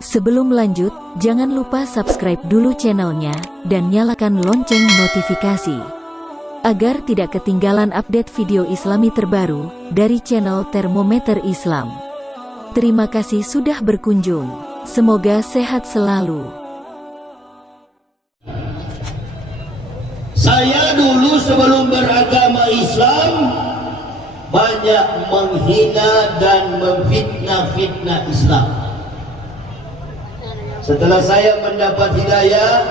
Sebelum lanjut, jangan lupa subscribe dulu channelnya, dan nyalakan lonceng notifikasi, agar tidak ketinggalan update video islami terbaru, dari channel Termometer Islam. Terima kasih sudah berkunjung, semoga sehat selalu. Saya dulu sebelum beragama Islam, banyak menghina dan memfitnah-fitnah Islam. Setelah saya mendapat hidayah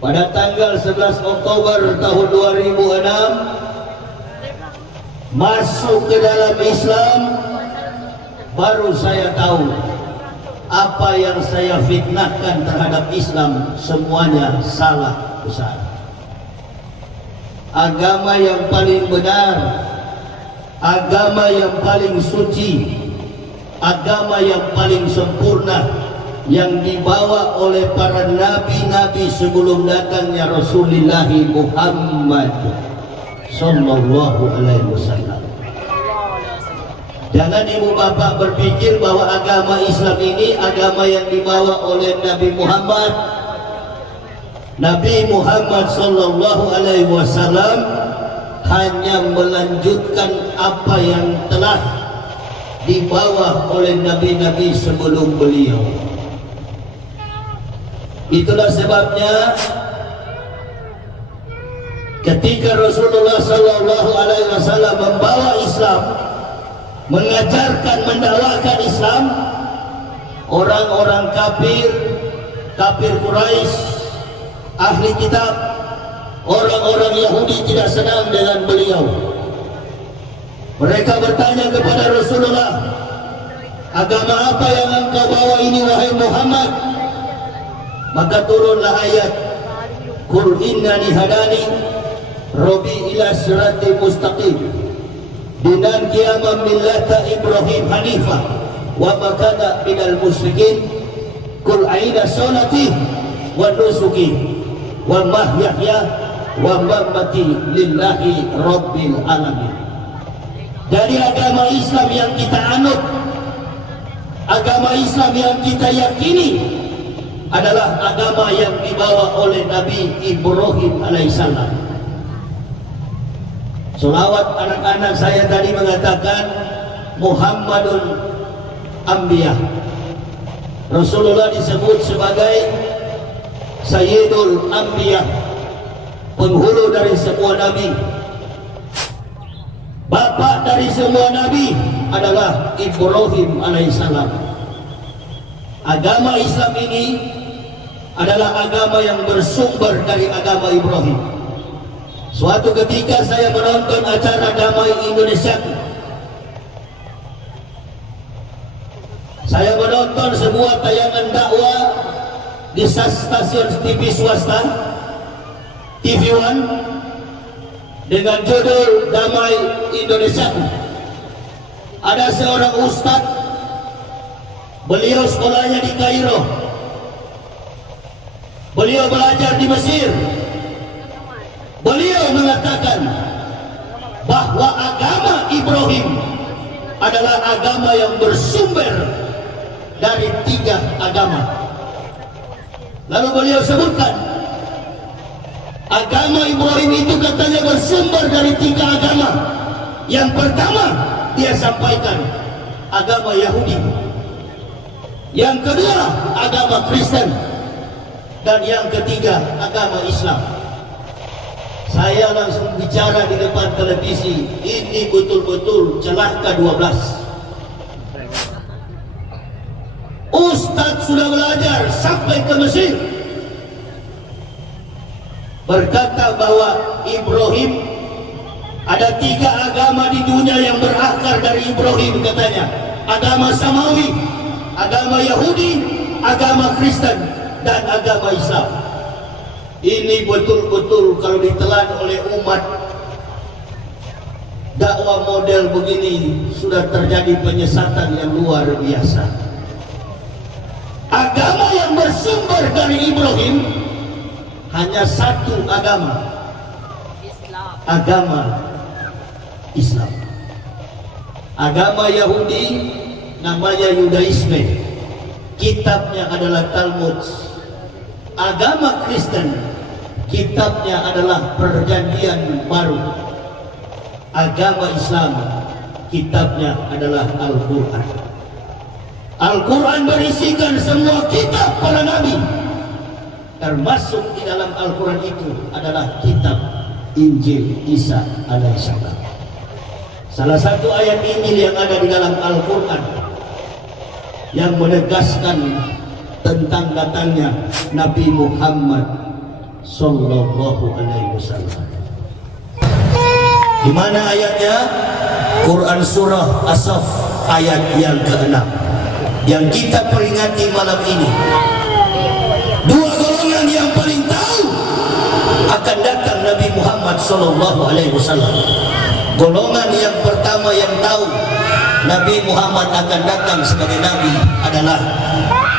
pada tanggal 11 Oktober tahun 2006, masuk ke dalam Islam, baru saya tahu apa yang saya fitnahkan terhadap Islam semuanya salah besar. Agama yang paling benar, agama yang paling suci, agama yang paling sempurna yang dibawa oleh para nabi-nabi sebelum datangnya Rasulullah Muhammad sallallahu alaihi wasallam. Jangan ibu bapak berpikir bahwa agama Islam ini agama yang dibawa oleh Nabi Muhammad. Nabi Muhammad sallallahu alaihi wasallam hanya melanjutkan apa yang telah dibawa oleh nabi-nabi sebelum beliau. Itulah sebabnya ketika Rasulullah sallallahu alaihi wasallam membawa Islam, mengajarkan, mendakwakan Islam, orang-orang kafir Quraisy, ahli kitab, orang-orang Yahudi tidak senang dengan beliau. Mereka bertanya kepada Rasulullah, agama apa yang engkau bawa ini wahai Muhammad? Maka turunlah ayat, Qul innani hadani Rabbi ila siratin mustaqim dinan qiyamam millata Ibrahim hanifah wa ma kana minal musyrikin qul aina salati wa nusuki wa mahyaya wa mamati lillahi rabbil alamin. Dari agama Islam yang kita anut, agama Islam yang kita yakini adalah agama yang dibawa oleh Nabi Ibrahim alaihissalam. Selawat anak-anak saya tadi mengatakan Muhammadun Anbiya. Rasulullah disebut sebagai Sayyidul Anbiya, penghulu dari semua nabi. Bapak dari semua nabi adalah Ibrahim alaihissalam. Agama Islam ini adalah agama yang bersumber dari agama Ibrahim. Suatu ketika saya menonton acara Damai Indonesia. Saya menonton sebuah tayangan dakwah di stasiun TV swasta, TV One, dengan judul Damai Indonesia. Ada seorang ustadz, beliau sekolahnya di Kairo, beliau belajar di Mesir. Beliau mengatakan bahwa agama Ibrahim adalah agama yang bersumber dari 3 agama. Lalu beliau sebutkan agama Ibrahim itu katanya bersumber dari 3 agama. Yang pertama dia sampaikan agama Yahudi, yang kedua agama Kristen, dan yang ketiga agama Islam. Saya langsung bicara di depan televisi, ini betul-betul celaka 12. Ustadz sudah belajar sampai ke Mesir, berkata bahwa Ibrahim ada 3 agama di dunia yang berakar dari Ibrahim katanya. Agama Samawi, agama Yahudi, agama Kristen, dan agama Islam. Ini betul-betul kalau ditelan oleh umat, dakwah model begini sudah terjadi penyesatan yang luar biasa. Agama yang bersumber dari Ibrahim hanya 1 agama, agama Islam. Agama Yahudi namanya Yudaisme, kitabnya adalah Talmud. Agama Kristen, kitabnya adalah Perjanjian Baru. Agama Islam, kitabnya adalah Al-Quran. Al-Quran berisikan semua kitab para nabi. Termasuk di dalam Al-Quran itu adalah kitab Injil Isa alaihissalam. Salah satu ayat Injil yang ada di dalam Al-Quran yang menegaskan tentang datangnya Nabi Muhammad sallallahu alaihi wasallam. Di mana ayatnya? Quran surah As-Saff ayat yang ke-6 yang kita peringati malam ini. Dua golongan yang paling tahu akan datang Nabi Muhammad sallallahu alaihi wasallam. Golongan yang pertama yang tahu Nabi Muhammad akan datang sebagai nabi adalah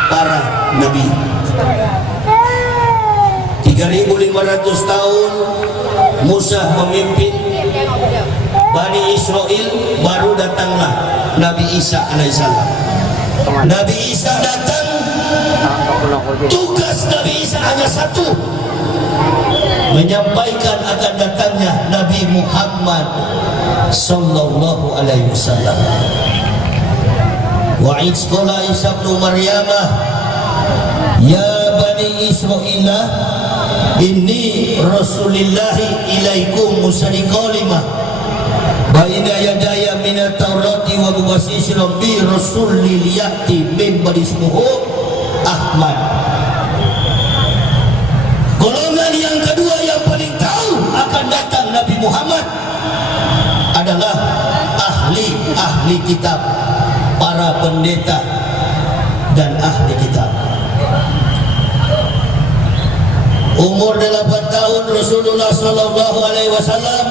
para nabi. 3.500 tahun Musa memimpin Bani Israel, baru datanglah Nabi Isa alaihissalam. Nabi Isa datang, tugas Nabi Isa hanya satu, menyampaikan akan datangnya Nabi Muhammad sallallahu alaihi wasallam. Wa idz qala Isa ibn Maryam ya bani Israil inni rasulillahi ilaikum musaddiqan lima baina yadaya minat taurati wa mubasysyiran bi rasulil ya'ti min ba'di ismuhu Ahmad. Golongan yang kedua yang paling tahu akan datang Nabi Muhammad adalah ahli kitab, para pendeta dan ahli kitab. Umur 8 tahun Rasulullah sallallahu alaihi wasallam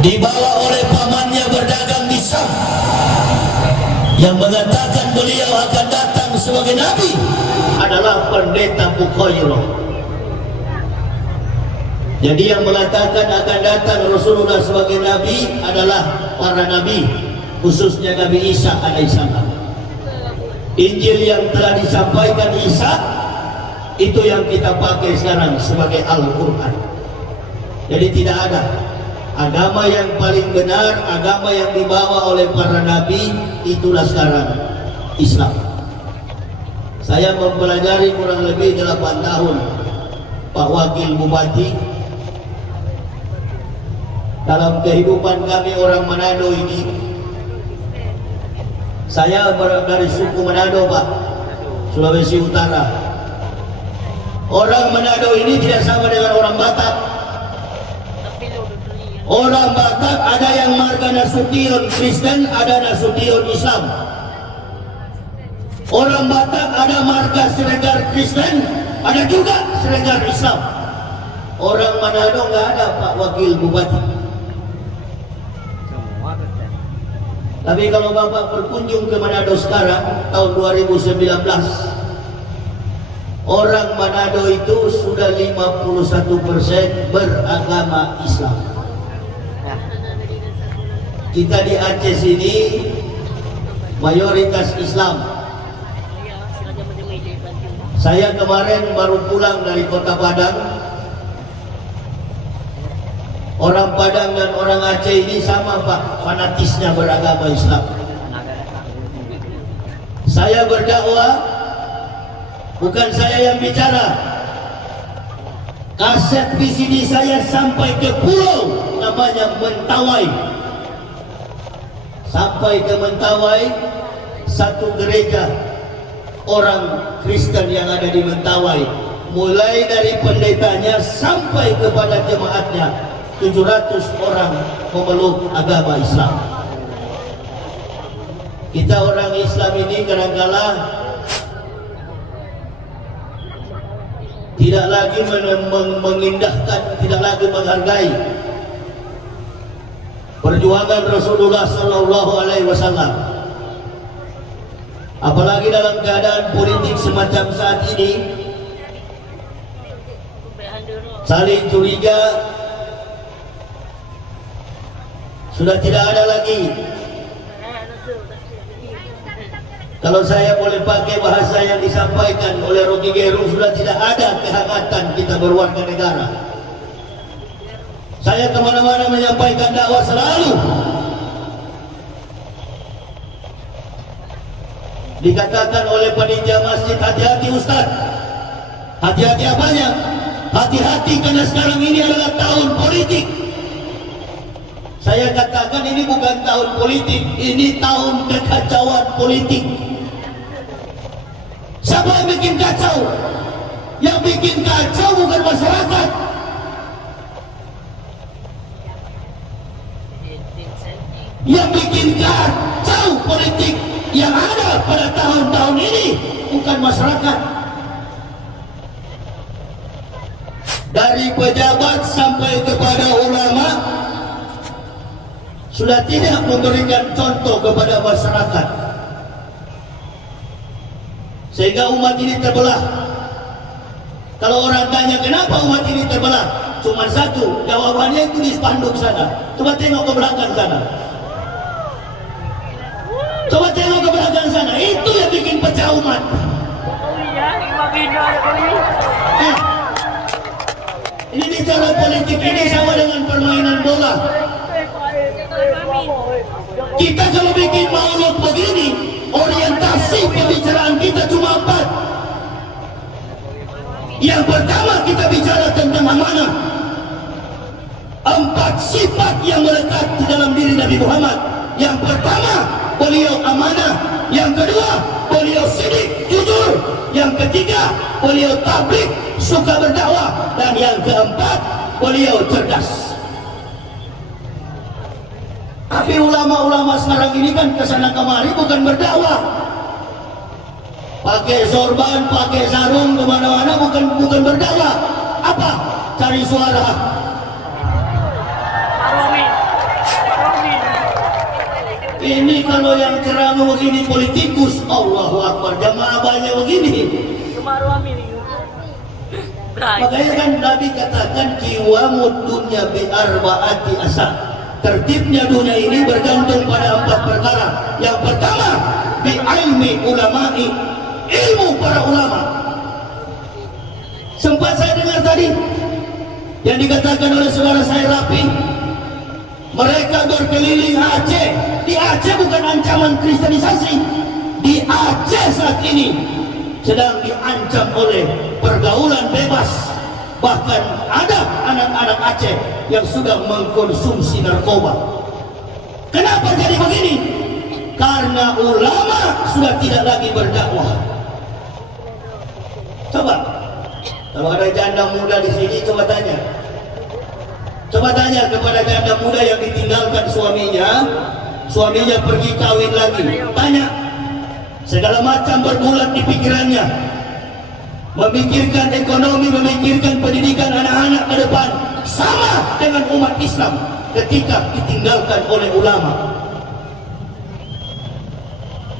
dibawa oleh pamannya berdagang di Syam yang mengatakan beliau akan datang sebagai nabi adalah pendeta Bukhairah. Jadi yang mengatakan akan datang Rasulullah sebagai nabi adalah para nabi, khususnya Nabi Isa alaihissalam. Injil yang telah disampaikan Isa itu yang kita pakai sekarang sebagai Al-Quran. Jadi tidak ada agama yang paling benar, agama yang dibawa oleh para nabi, itulah sekarang Islam. Saya mempelajari kurang lebih 8 tahun Pak Wakil Bupati. Dalam kehidupan kami orang Manado ini, saya dari suku Manado Pak, Sulawesi Utara. Orang Manado ini tidak sama dengan orang Batak. Orang Batak ada yang marga Nasution Kristen, ada Nasution Islam. Orang Batak ada marga Siregar Kristen, ada juga Siregar Islam. Orang Manado nggak ada Pak Wakil Bupati. Tapi kalau Bapak berkunjung ke Manado sekarang tahun 2019, orang Manado itu sudah 51% beragama Islam. Kita di Aceh sini mayoritas Islam. Saya kemarin baru pulang dari kota Padang. Orang Padang dan orang Aceh ini sama Pak, fanatisnya beragama Islam. Saya berdakwah, bukan saya yang bicara. Kaset VCD saya sampai ke pulau namanya Mentawai. Sampai ke Mentawai, satu gereja orang Kristen yang ada di Mentawai, mulai dari pendetanya sampai kepada jemaatnya, 700 orang memeluk agama Islam. Kita orang Islam ini kadang-kadang tidak lagi mengindahkan, tidak lagi menghargai perjuangan Rasulullah sallallahu alaihi wasallam. Apalagi dalam keadaan politik semacam saat ini, saling curiga sudah tidak ada lagi. Kalau saya boleh pakai bahasa yang disampaikan oleh Rocky Gerung, sudah tidak ada kehangatan kita berwarga negara. Saya kemana-mana menyampaikan dakwah selalu. Dikatakan oleh panitia masjid, hati-hati Ustaz. Hati-hati apanya? Hati-hati karena sekarang ini adalah tahun politik. Saya katakan ini bukan tahun politik, ini tahun kekacauan politik. Siapa yang bikin kacau? Yang bikin kacau bukan masyarakat. Yang bikin kacau politik yang ada pada tahun-tahun ini bukan masyarakat. Dari pejabat sampai kepada ulama sudah tidak memberikan contoh kepada masyarakat, sehingga umat ini terbelah. Kalau orang tanya kenapa umat ini terbelah, cuma satu jawabannya, itu di spanduk sana. Coba tengok ke belakang sana. Coba tengok ke belakang sana. Itu yang bikin pecah umat. Ini bicara politik, ini sama dengan permainan bola. Kita kalau bikin maulud begini, orientasi pembicaraan kita cuma 4. Yang pertama kita bicara tentang amanah. 4 sifat yang melekat di dalam diri Nabi Muhammad. Yang pertama, beliau amanah. Yang kedua, beliau sidik, jujur. Yang ketiga, beliau tabligh, suka berdakwah. Dan yang keempat, beliau cerdas. Tapi ulama-ulama sekarang ini kan kesana kemari bukan berdakwah, pakai sorban, pakai sarung kemana-mana, bukan berdakwah. Apa? Cari suara. Ini kalau yang ceramah begini politikus, Allahu Akbar, jamaah banyak begini. Makanya kan Nabi katakan kiwamud dunya bi arba'ati asar. Tertibnya dunia ini bergantung pada 4 perkara. Yang pertama, bi ilmi ulama'i, ilmu para ulama. Sempat saya dengar tadi yang dikatakan oleh saudara saya Rapi, mereka berkeliling Aceh. Di Aceh bukan ancaman kristenisasi. Di Aceh saat ini sedang diancam oleh pergaulan bebas. Bahkan ada anak-anak Aceh yang sudah mengkonsumsi narkoba. Kenapa jadi begini? Karena ulama sudah tidak lagi berdakwah. Coba, kalau ada janda muda di sini, coba tanya. Coba tanya kepada janda muda yang ditinggalkan suaminya pergi kawin lagi. Tanya, segala macam bergulat di pikirannya, memikirkan ekonomi, memikirkan pendidikan anak-anak ke depan, sama dengan umat Islam ketika ditinggalkan oleh ulama.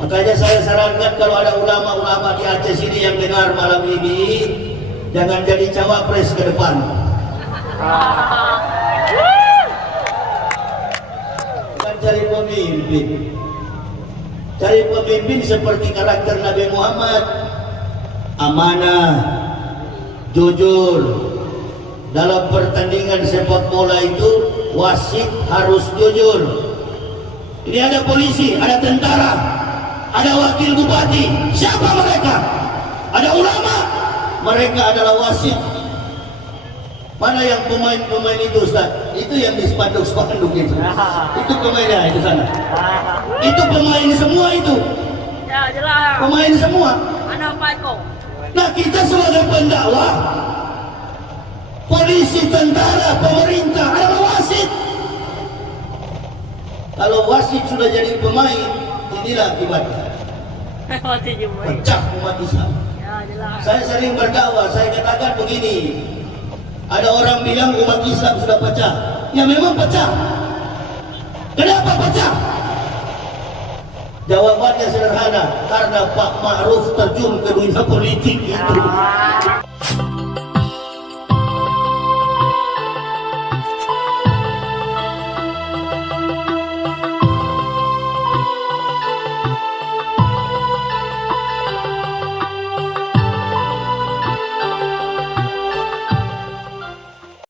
Makanya saya sarankan kalau ada ulama-ulama di Aceh sini yang dengar malam ini, jangan jadi cawapres ke depan. Bukan cari pemimpin. Cari pemimpin seperti karakter Nabi Muhammad, amanah, jujur. Dalam pertandingan sepak bola itu wasit harus jujur. Ini ada polisi, ada tentara, ada wakil bupati. Siapa mereka? Ada ulama. Mereka adalah wasit. Mana yang pemain-pemain itu, Ustaz? Itu yang di spanduk-spanduk itu. Itu pemainnya itu sana. Itu pemain semua itu. Ya, jelas. Pemain semua. Anak Paiko. Nah, kita sebagai pendakwah, polisi, tentara, pemerintah adalah wasit. Kalau wasit sudah jadi pemain, inilah akibatnya. Pecah umat Islam. Ya, jelas. Saya sering berdakwah, saya katakan begini. Ada orang bilang umat Islam sudah pecah. Ya memang pecah. Kenapa pecah? Jawabannya sederhana, karena Pak Ma'ruf terjun ke dunia politik itu.